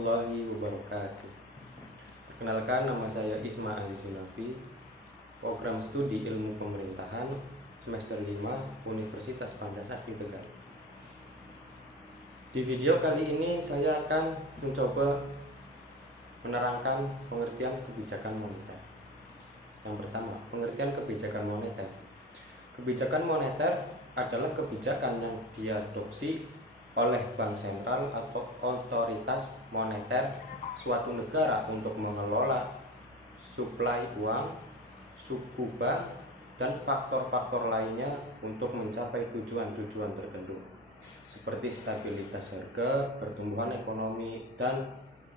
warahmatullahi wabarakatuh. Perkenalkan, nama saya Isma Azizulafi, program studi ilmu pemerintahan semester 5 Universitas Pancasakti Tegal. Di video kali ini saya akan mencoba menerangkan pengertian kebijakan moneter. Yang pertama, pengertian kebijakan moneter. Kebijakan moneter adalah kebijakan yang diadopsi oleh bank sentral atau otoritas moneter suatu negara untuk mengelola suplai uang, suku bunga, dan faktor-faktor lainnya untuk mencapai tujuan-tujuan tertentu seperti stabilitas harga, pertumbuhan ekonomi, dan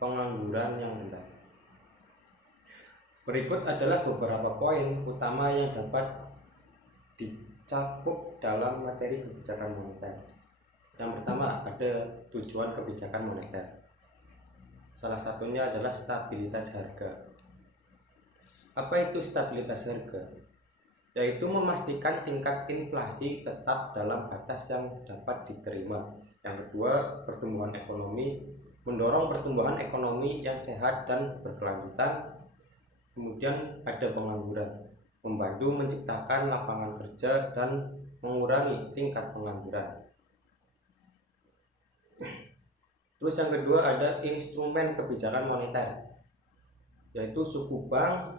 pengangguran yang rendah. Berikut adalah beberapa poin utama yang dapat dicakup dalam materi kebijakan moneter. Yang pertama, ada tujuan kebijakan moneter. Salah satunya adalah stabilitas harga. Apa itu stabilitas harga? Yaitu memastikan tingkat inflasi tetap dalam batas yang dapat diterima. Yang kedua, pertumbuhan ekonomi, mendorong pertumbuhan ekonomi yang sehat dan berkelanjutan. Kemudian ada pengangguran, membantu menciptakan lapangan kerja dan mengurangi tingkat pengangguran. Terus yang kedua ada instrumen kebijakan moneter, yaitu suku bunga,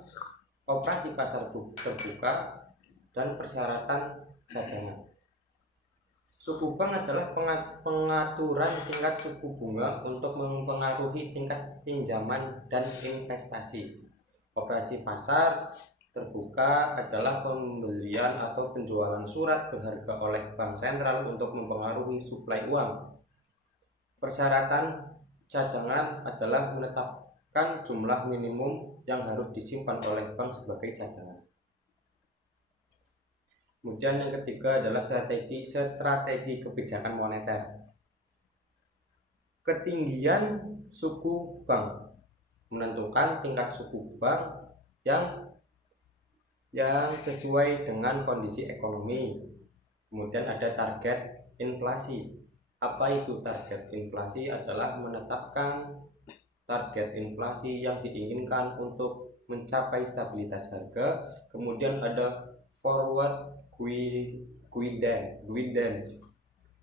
operasi pasar terbuka, dan persyaratan cadangan. Suku bunga adalah pengaturan tingkat suku bunga untuk mempengaruhi tingkat pinjaman dan investasi. Operasi pasar terbuka adalah pembelian atau penjualan surat berharga oleh bank sentral untuk mempengaruhi suplai uang. Persyaratan cadangan adalah menetapkan jumlah minimum yang harus disimpan oleh bank sebagai cadangan. Kemudian yang ketiga adalah strategi kebijakan moneter. Ketinggian suku bank menentukan tingkat suku bank yang sesuai dengan kondisi ekonomi. Kemudian ada target inflasi. Apa itu target inflasi? Adalah menetapkan target inflasi yang diinginkan untuk mencapai stabilitas harga. Kemudian ada forward guidance,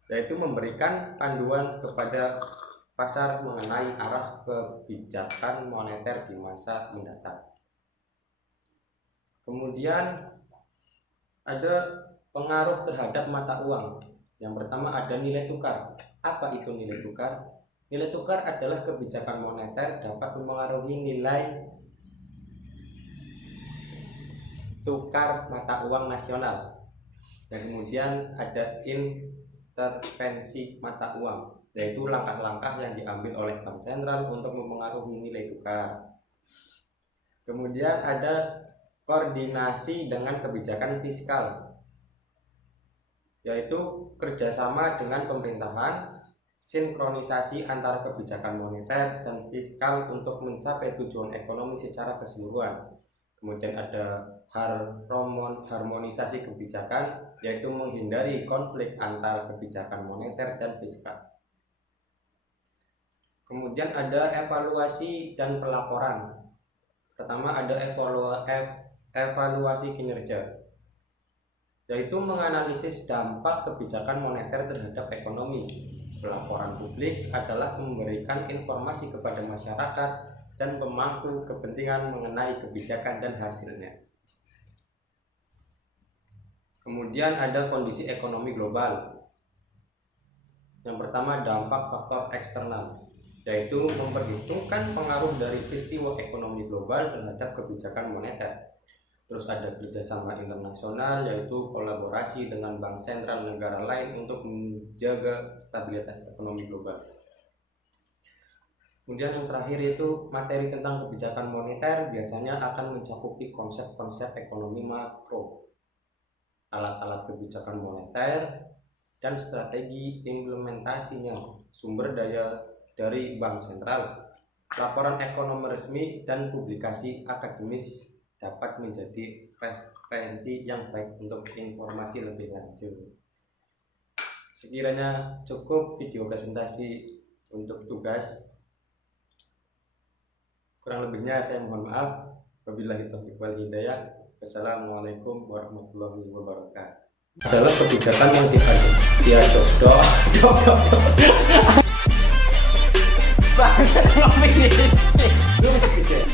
yaitu memberikan panduan kepada pasar mengenai arah kebijakan moneter di masa mendatang. Kemudian ada pengaruh terhadap mata uang. Yang pertama ada nilai tukar. Apa itu nilai tukar? Nilai tukar adalah kebijakan moneter dapat mempengaruhi nilai tukar mata uang nasional. Dan kemudian ada intervensi mata uang, yaitu langkah-langkah yang diambil oleh bank sentral untuk mempengaruhi nilai tukar. Kemudian ada koordinasi dengan kebijakan fiskal, yaitu kerjasama dengan pemerintahan, sinkronisasi antara kebijakan moneter dan fiskal untuk mencapai tujuan ekonomi secara keseluruhan. Kemudian ada harmonisasi kebijakan, yaitu menghindari konflik antara kebijakan moneter dan fiskal. Kemudian ada evaluasi dan pelaporan. Pertama ada evaluasi kinerja, yaitu menganalisis dampak kebijakan moneter terhadap ekonomi. Pelaporan publik adalah memberikan informasi kepada masyarakat dan pemangku kepentingan mengenai kebijakan dan hasilnya. Kemudian ada kondisi ekonomi global. Yang pertama dampak faktor eksternal, yaitu memperhitungkan pengaruh dari peristiwa ekonomi global terhadap kebijakan moneter. Terus ada kerjasama internasional, yaitu kolaborasi dengan bank sentral negara lain untuk menjaga stabilitas ekonomi global. Kemudian yang terakhir itu materi tentang kebijakan moneter biasanya akan mencakupi konsep-konsep ekonomi makro, alat-alat kebijakan moneter, dan strategi implementasinya, sumber daya dari bank sentral, laporan ekonomi resmi, dan publikasi akademis dapat menjadi referensi yang baik untuk informasi lebih lanjut. Sekiranya cukup video presentasi untuk tugas. Kurang lebihnya saya mohon maaf. Wabillahi taufiq wal hidayah. Wassalamualaikum warahmatullahi wabarakatuh. Adalah kebijakan yang dia dok. Bangsa, belum ini. Belum sedikit.